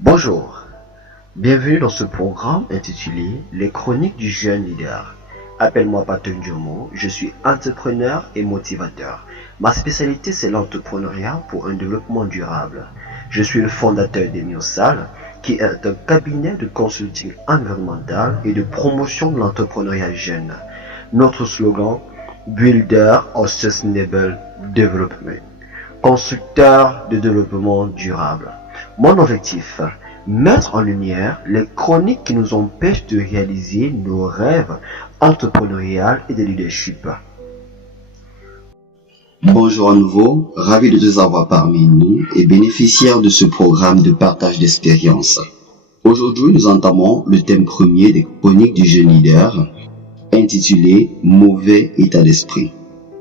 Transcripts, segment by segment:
Bonjour, bienvenue dans ce programme intitulé Les chroniques du jeune leader. Appelle-moi Paton Diomo, je suis entrepreneur et motivateur. Ma spécialité c'est l'entrepreneuriat pour un développement durable. Je suis le fondateur d'Emiosal, qui est un cabinet de consulting environnemental et de promotion de l'entrepreneuriat jeune. Notre slogan, Builder of Sustainable Development, constructeur de développement durable. Mon objectif, mettre en lumière les chroniques qui nous empêchent de réaliser nos rêves entrepreneuriaux et de leadership. Bonjour à nouveau, ravi de vous avoir parmi nous et bénéficiaire de ce programme de partage d'expérience. Aujourd'hui, nous entamons le thème premier des chroniques du jeune leader, intitulé « Mauvais état d'esprit ».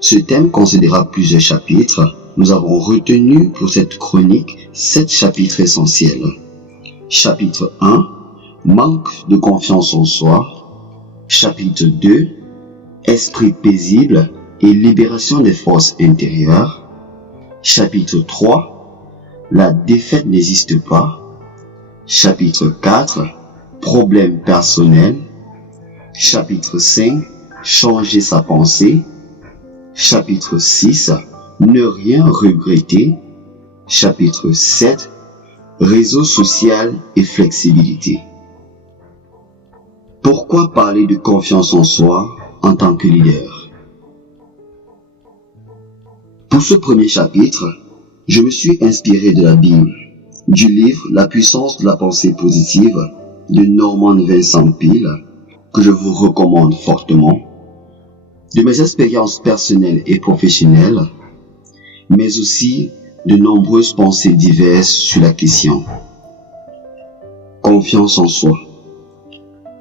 Ce thème considérera plusieurs chapitres. Nous avons retenu pour cette chronique 7 chapitres essentiels. Chapitre 1, manque de confiance en soi. Chapitre 2, esprit paisible et libération des forces intérieures. Chapitre 3, la défaite n'existe pas. Chapitre 4, problème personnel. Chapitre 5, changer sa pensée. Chapitre 6, ne rien regretter. Chapitre 7, réseau social et flexibilité. Pourquoi parler de confiance en soi en tant que leader? Pour ce premier chapitre, je me suis inspiré de la Bible, du livre La puissance de la pensée positive de Norman Vincent Peale, que je vous recommande fortement, de mes expériences personnelles et professionnelles, mais aussi de nombreuses pensées diverses sur la question. Confiance en soi.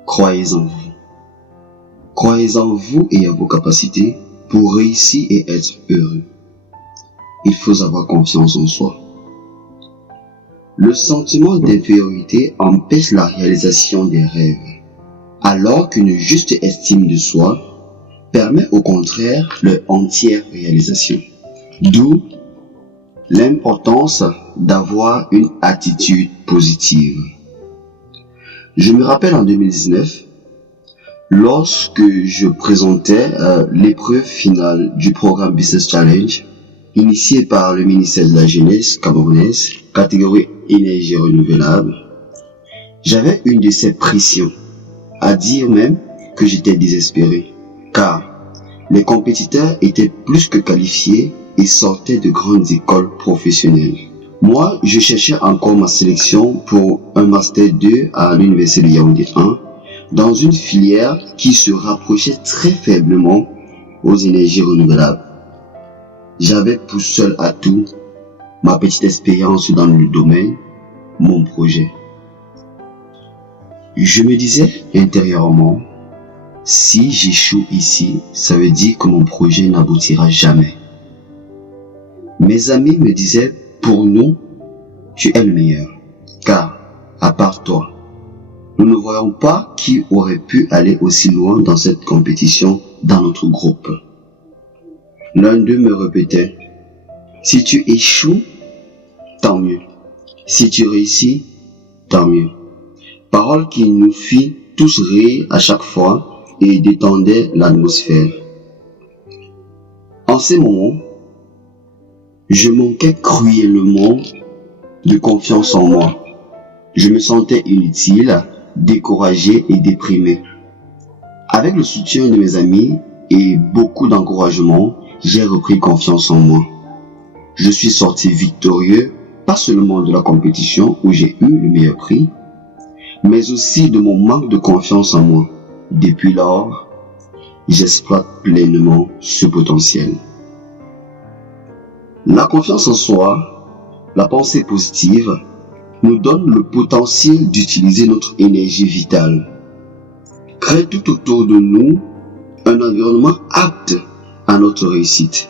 Croyez en vous. Croyez en vous et à vos capacités pour réussir et être heureux. Il faut avoir confiance en soi. Le sentiment d'infériorité empêche la réalisation des rêves, alors qu'une juste estime de soi permet au contraire leur entière réalisation. D'où l'importance d'avoir une attitude positive. Je me rappelle en 2019, lorsque je présentais l'épreuve finale du programme Business Challenge, initié par le ministère de la Jeunesse camerounaise, catégorie énergie renouvelable, j'avais une de ces pressions, à dire même que j'étais désespéré, car les compétiteurs étaient plus que qualifiés et sortaient de grandes écoles professionnelles. Moi, je cherchais encore ma sélection pour un Master 2 à l'Université de Yaoundé 1 dans une filière qui se rapprochait très faiblement aux énergies renouvelables. J'avais pour seul atout ma petite expérience dans le domaine, mon projet. Je me disais intérieurement, si j'échoue ici, ça veut dire que mon projet n'aboutira jamais. Mes amis me disaient, pour nous, tu es le meilleur, car, à part toi, nous ne voyons pas qui aurait pu aller aussi loin dans cette compétition dans notre groupe. L'un d'eux me répétait, si tu échoues, tant mieux. Si tu réussis, tant mieux. Parole qui nous fit tous rire à chaque fois et détendait l'atmosphère. En ces moments, je manquais cruellement de confiance en moi. Je me sentais inutile, découragé et déprimé. Avec le soutien de mes amis et beaucoup d'encouragement, j'ai repris confiance en moi. Je suis sorti victorieux, pas seulement de la compétition où j'ai eu le meilleur prix, mais aussi de mon manque de confiance en moi. Depuis lors, j'exploite pleinement ce potentiel. La confiance en soi, la pensée positive, nous donne le potentiel d'utiliser notre énergie vitale. Crée tout autour de nous un environnement apte à notre réussite.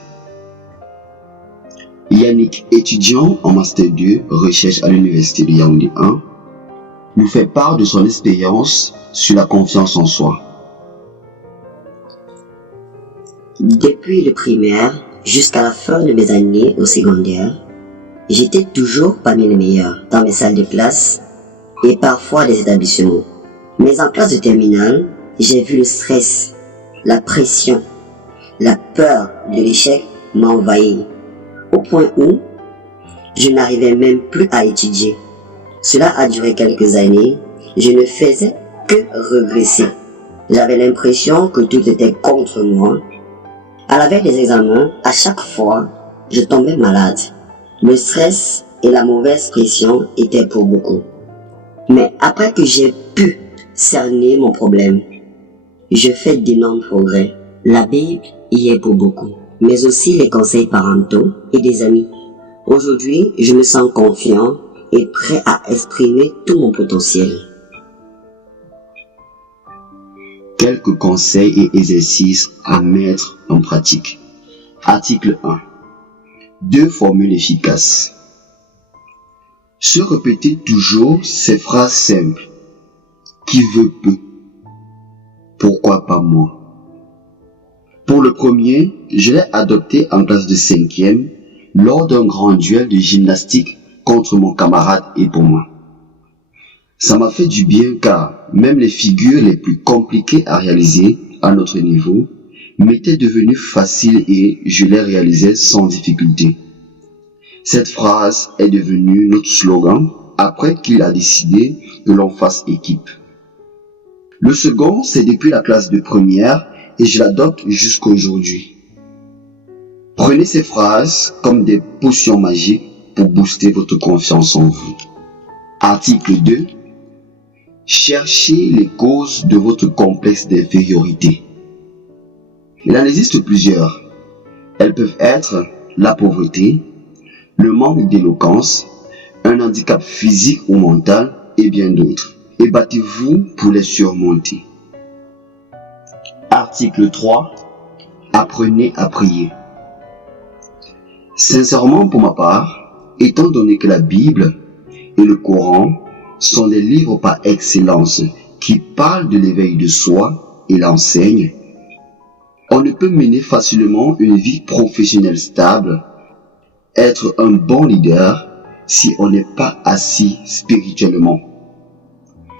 Yannick, étudiant en Master 2, recherche à l'Université de Yaoundé 1, nous fait part de son expérience sur la confiance en soi. Depuis le primaire jusqu'à la fin de mes années au secondaire, j'étais toujours parmi les meilleurs dans mes salles de classe et parfois des établissements. Mais en classe de terminale, j'ai vu le stress, la pression, la peur de l'échec m'envahir, au point où je n'arrivais même plus à étudier. Cela a duré quelques années, je ne faisais que regresser. J'avais l'impression que tout était contre moi. À la veille des examens, à chaque fois, je tombais malade. Le stress et la mauvaise pression étaient pour beaucoup. Mais après que j'ai pu cerner mon problème, je fais d'énormes progrès. La Bible y est pour beaucoup, mais aussi les conseils parentaux et des amis. Aujourd'hui, je me sens confiant et prêt à exprimer tout mon potentiel. Quelques conseils et exercices à mettre en pratique. Article 1. 2 formules efficaces. Se répéter toujours ces phrases simples. Qui veut peut. Pourquoi pas moi? Pour le premier, je l'ai adopté en classe de 5e lors d'un grand duel de gymnastique contre mon camarade et pour moi. Ça m'a fait du bien car même les figures les plus compliquées à réaliser à notre niveau m'étaient devenues faciles et je les réalisais sans difficulté. Cette phrase est devenue notre slogan après qu'il a décidé que l'on fasse équipe. Le second, c'est depuis la classe de première et je l'adopte jusqu'à aujourd'hui. Prenez ces phrases comme des potions magiques pour booster votre confiance en vous. Article 2. Cherchez les causes de votre complexe d'infériorité. Il en existe plusieurs. Elles peuvent être la pauvreté, le manque d'éloquence, un handicap physique ou mental et bien d'autres. Et battez-vous pour les surmonter. Article 3. Apprenez à prier. Sincèrement pour ma part, étant donné que la Bible et le Coran sont des livres par excellence qui parlent de l'éveil de soi et l'enseignent, on ne peut mener facilement une vie professionnelle stable, être un bon leader si on n'est pas assis spirituellement.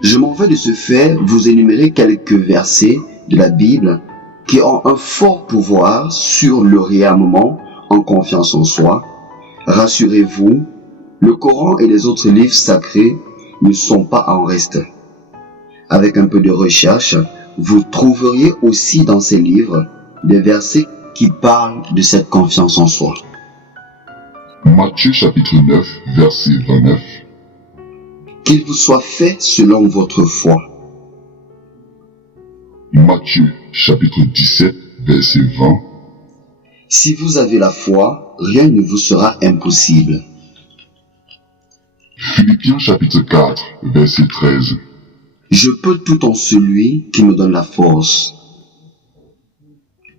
Je m'en vais de ce fait vous énumérer quelques versets de la Bible qui ont un fort pouvoir sur le réarmement en confiance en soi. Rassurez-vous, le Coran et les autres livres sacrés ne sont pas en reste. Avec un peu de recherche, vous trouveriez aussi dans ces livres des versets qui parlent de cette confiance en soi. Matthieu chapitre 9, verset 29. Qu'il vous soit fait selon votre foi. Matthieu chapitre 17, verset 20. Si vous avez la foi, rien ne vous sera impossible. Philippiens chapitre 4, verset 13. Je peux tout en celui qui me donne la force.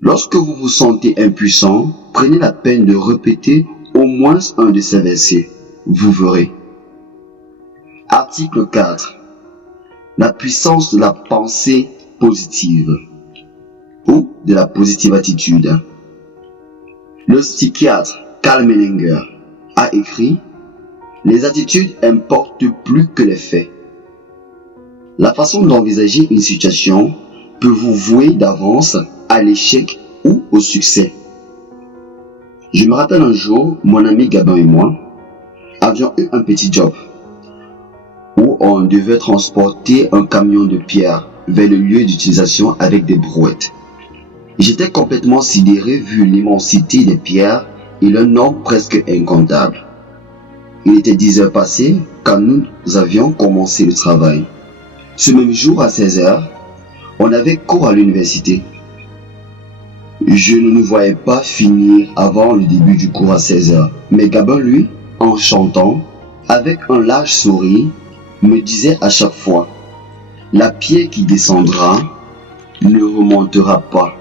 Lorsque vous vous sentez impuissant, prenez la peine de répéter au moins un de ces versets. Vous verrez. Article 4. La puissance de la pensée positive ou de la positive attitude. Le psychiatre Karl Menninger a écrit « Les attitudes importent plus que les faits ». La façon d'envisager une situation peut vous vouer d'avance à l'échec ou au succès. Je me rappelle un jour, mon ami Gabin et moi avions eu un petit job où on devait transporter un camion de pierre vers le lieu d'utilisation avec des brouettes. J'étais complètement sidéré vu l'immensité des pierres et leur nombre presque incontable. Il était 10 heures passées quand nous avions commencé le travail. Ce même jour à 16 heures, on avait cours à l'université. Je ne nous voyais pas finir avant le début du cours à 16 heures. Mais Gabin, lui, en chantant, avec un large sourire, me disait à chaque fois « La pierre qui descendra ne remontera pas.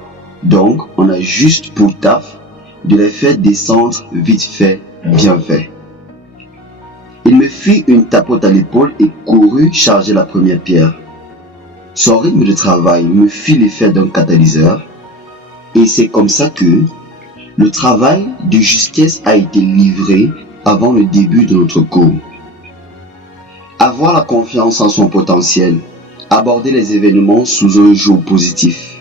Donc, on a juste pour taf de les faire descendre vite fait, bien fait. » Il me fit une tapote à l'épaule et courut charger la première pierre. Son rythme de travail me fit l'effet d'un catalyseur et c'est comme ça que le travail de justesse a été livré avant le début de notre cours. Avoir la confiance en son potentiel, aborder les événements sous un jour positif,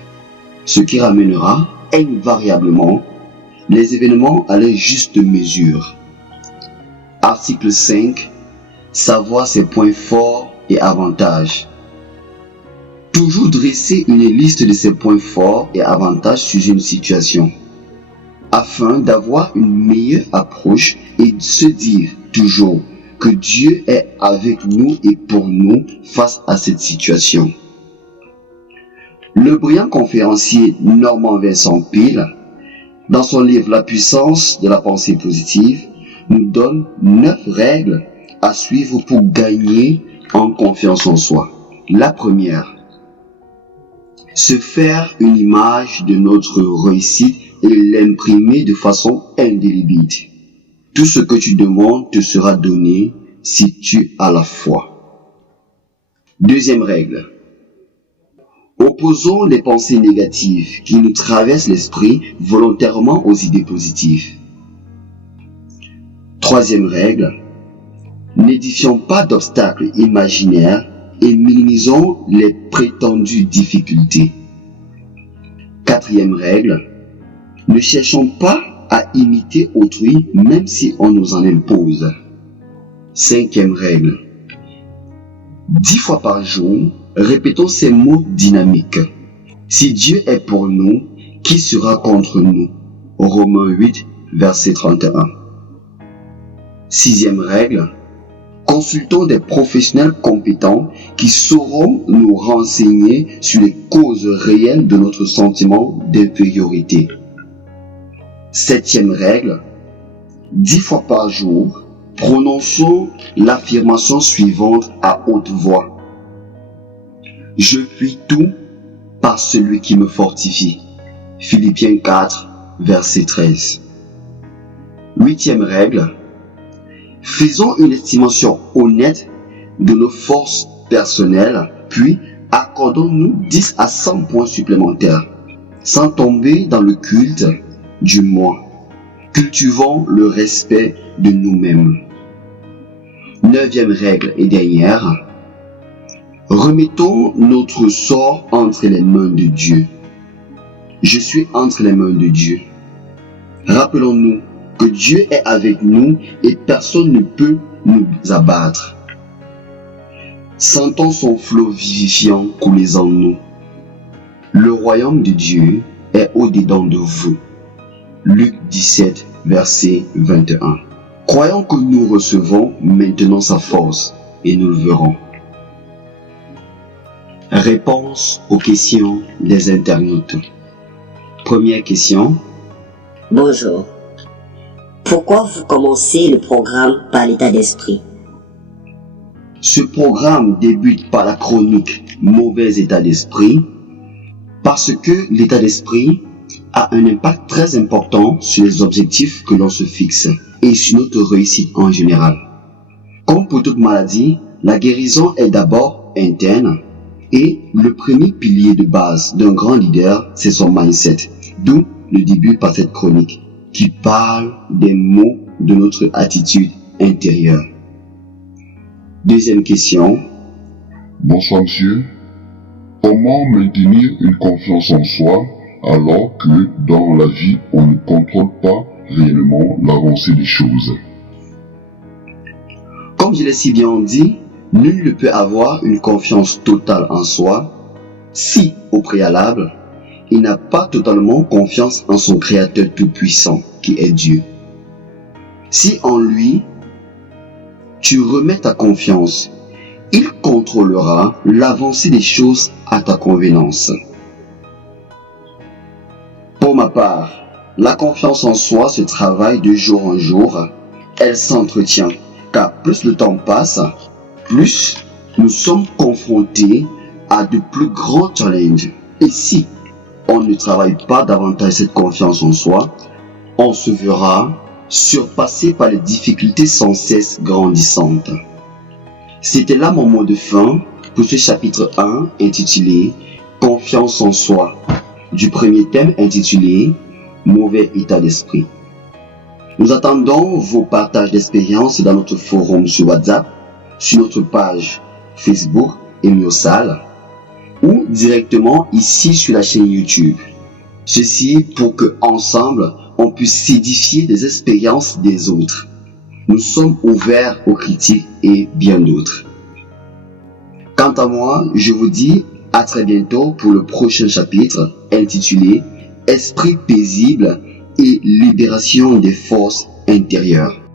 ce qui ramènera invariablement les événements à leur juste mesure. Article 5. Savoir ses points forts et avantages. Toujours dresser une liste de ses points forts et avantages sur une situation, afin d'avoir une meilleure approche et de se dire toujours que Dieu est avec nous et pour nous face à cette situation. Le brillant conférencier Norman Vincent Peale, dans son livre La puissance de la pensée positive, nous donne 9 règles à suivre pour gagner en confiance en soi. La première, se faire une image de notre réussite et l'imprimer de façon indélébile. Tout ce que tu demandes te sera donné si tu as la foi. Deuxième règle, opposons les pensées négatives qui nous traversent l'esprit volontairement aux idées positives. Troisième règle, n'édifions pas d'obstacles imaginaires et minimisons les prétendues difficultés. Quatrième règle, ne cherchons pas à imiter autrui même si on nous en impose. Cinquième règle, 10 fois par jour, répétons ces mots dynamiques. Si Dieu est pour nous, qui sera contre nous? Romains 8, verset 31. Sixième règle, consultons des professionnels compétents qui sauront nous renseigner sur les causes réelles de notre sentiment d'infériorité. Septième règle, 10 fois par jour, prononçons l'affirmation suivante à haute voix. Je puis tout par celui qui me fortifie. Philippiens 4, verset 13. Huitième règle, faisons une estimation honnête de nos forces personnelles, puis accordons-nous 10 à 100 points supplémentaires, sans tomber dans le culte du moi. Cultivons le respect de nous-mêmes. Neuvième règle et dernière, remettons notre sort entre les mains de Dieu. Je suis entre les mains de Dieu. Rappelons-nous que Dieu est avec nous et personne ne peut nous abattre. Sentons son flot vivifiant couler en nous. Le royaume de Dieu est au-dedans de vous. Luc 17, verset 21. Croyons que nous recevons maintenant sa force et nous le verrons. Réponse aux questions des internautes. Première question. Bonjour. Pourquoi vous commencez le programme par l'état d'esprit? Ce programme débute par la chronique Mauvais état d'esprit parce que l'état d'esprit a un impact très important sur les objectifs que l'on se fixe et sur notre réussite en général. Comme pour toute maladie, la guérison est d'abord interne et le premier pilier de base d'un grand leader, c'est son mindset, d'où le début par cette chronique qui parle des mots de notre attitude intérieure. Deuxième question. Bonsoir monsieur. Comment maintenir une confiance en soi alors que dans la vie on ne contrôle pas réellement l'avancée des choses? Comme je l'ai si bien dit, nul ne peut avoir une confiance totale en soi si, au préalable, il n'a pas totalement confiance en son Créateur tout-puissant qui est Dieu. Si en lui, tu remets ta confiance, il contrôlera l'avancée des choses à ta convenance. Pour ma part, la confiance en soi se travaille de jour en jour. Elle s'entretient, car plus le temps passe, plus nous sommes confrontés à de plus grands challenges. Et si on ne travaille pas davantage cette confiance en soi, on se verra surpassé par les difficultés sans cesse grandissantes. C'était là mon mot de fin pour ce chapitre 1 intitulé « Confiance en soi » du premier thème intitulé « Mauvais état d'esprit ». Nous attendons vos partages d'expériences dans notre forum sur WhatsApp sur notre page Facebook Eliosal ou directement ici sur la chaîne YouTube. Ceci pour que ensemble on puisse s'édifier des expériences des autres. Nous sommes ouverts aux critiques et bien d'autres. Quant à moi, je vous dis à très bientôt pour le prochain chapitre intitulé Esprit paisible et libération des forces intérieures.